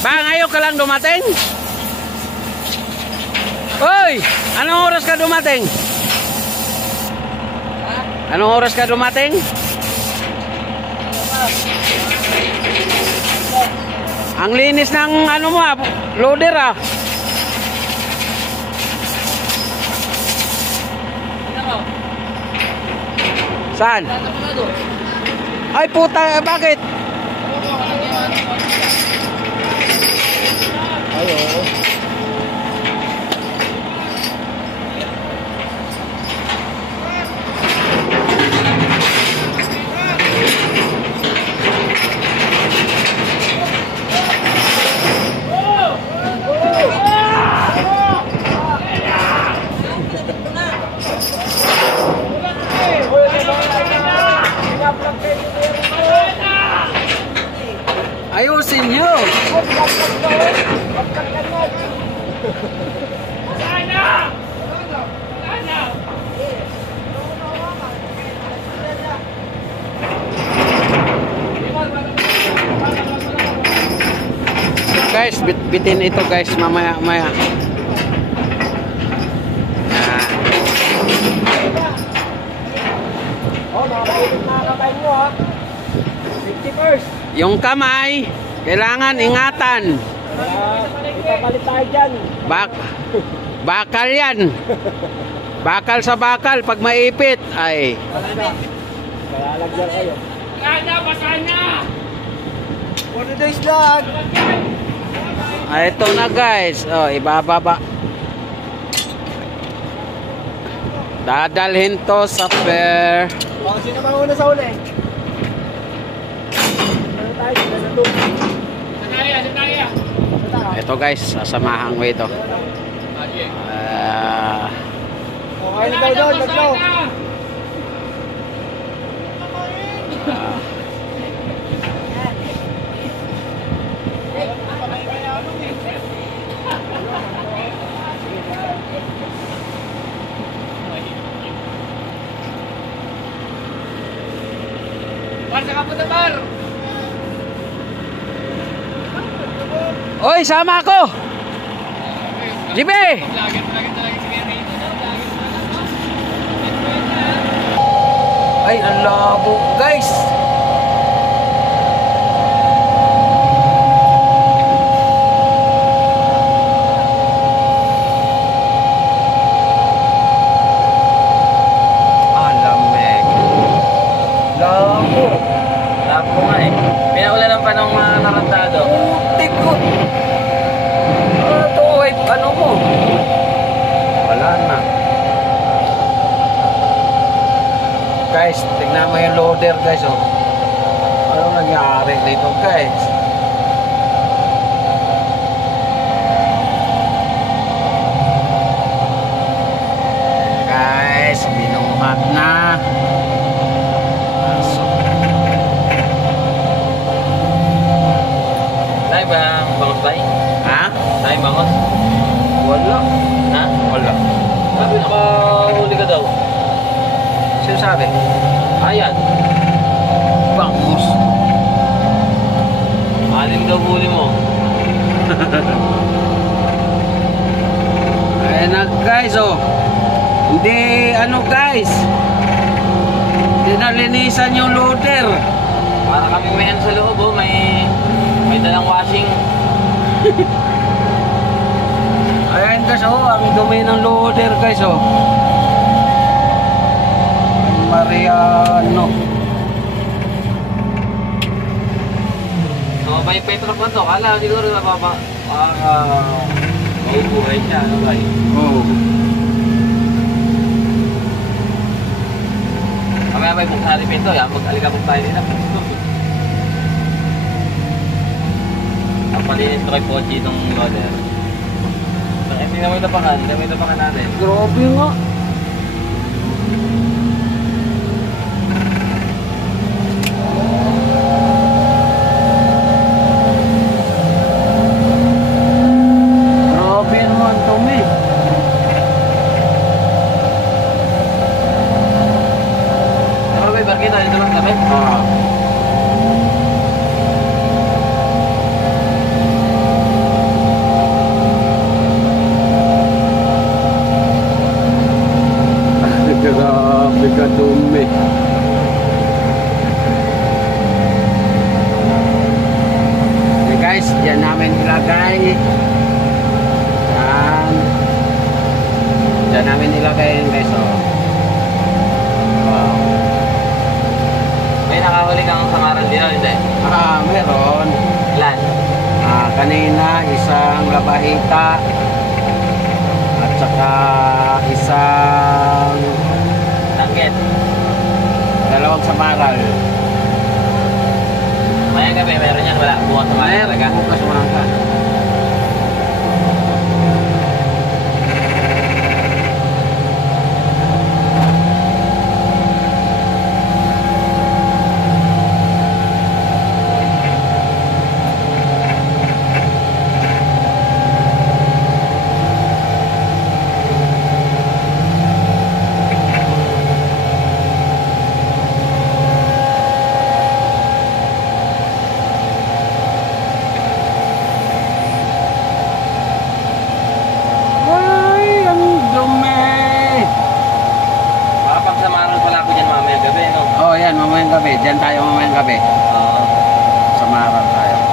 Ba, ngayon ka lang dumating? Hoy! Anong oras ka dumating? Anong oras ka dumating? Ang linis ng ano mo ah, loader ah. Saan? Ay puta, bakit? Ayo. Ayusin nyo. Guys, bitin ito guys, mamaya. Yung kamay, kailangan ingatan. Ipapalit tayo dyan. Bakal yan. Bakal sa bakal, pag maipit, ay. Lalagyan kayo. Basana! For today's vlog. Ay, ito na guys. Oh, ibababa. Dadalhin to sa fair. O, sino ba una sa uli? Ano tayo? Sanaya. Ito guys, sasamahan ko ito. Okay na daw doon, let's go. Bar, saka po na bar! Oy, sama ako! Jibe! Ay, ang labo guys! Alamig. Labo. Labo nga eh. Pinaulan pa nung narantado. Tiko. Ito, ay, ano mo? Wala na. Guys, tignan mo yung loader guys, oh. Ano nangyari dito guys? Guys, binuhat na. Tayo ba ang bangot tayo? Ha? Tayo bangot? Wala. Ha? Wala. Sabi nakahuli ka daw. Sino sabi? Ayan. Bangus. Alim daw huli mo. Ayan na guys, oh. Hindi, ano guys. Hindi nalinisan yung loader. Para kaming may ano sa loob oh. May dalang washing. Ayan guys, oh. Ang dumi ng loader guys, oh. Mariano. So, may petrol pa to. Kala siguro maubuhay siya. Ano ba eh? Oh. Mamaya may bukhari pa ito. Mag-aligabog tayo nila. Ang palinis ko kay Pochi itong loader. Hindi na mo itapakan natin. Grabe nga. Grabe naman dumi. Ano ba yung barkita? Dito lang kami? Ah. Bigadumi. Okay guys, dyan namin ilagay. Yan. Dyan namin ilagay yun guys. Oh. Wow. May nakahuli kang samaran din o hindi? Meron. Ilan? Kanina, isang labahita. At saka isang Tangkit. dalawang samaral. Mayang gabi, meron yan. Wala. Bukas sa maya talaga. Bukas umaga. Ay, ang dumi. Makapagsamaran pala ako dyan mamayang gabi, no? Oh, yan, mamayang gabi. Diyan tayo mamayang gabi. Oo. Samaral tayo.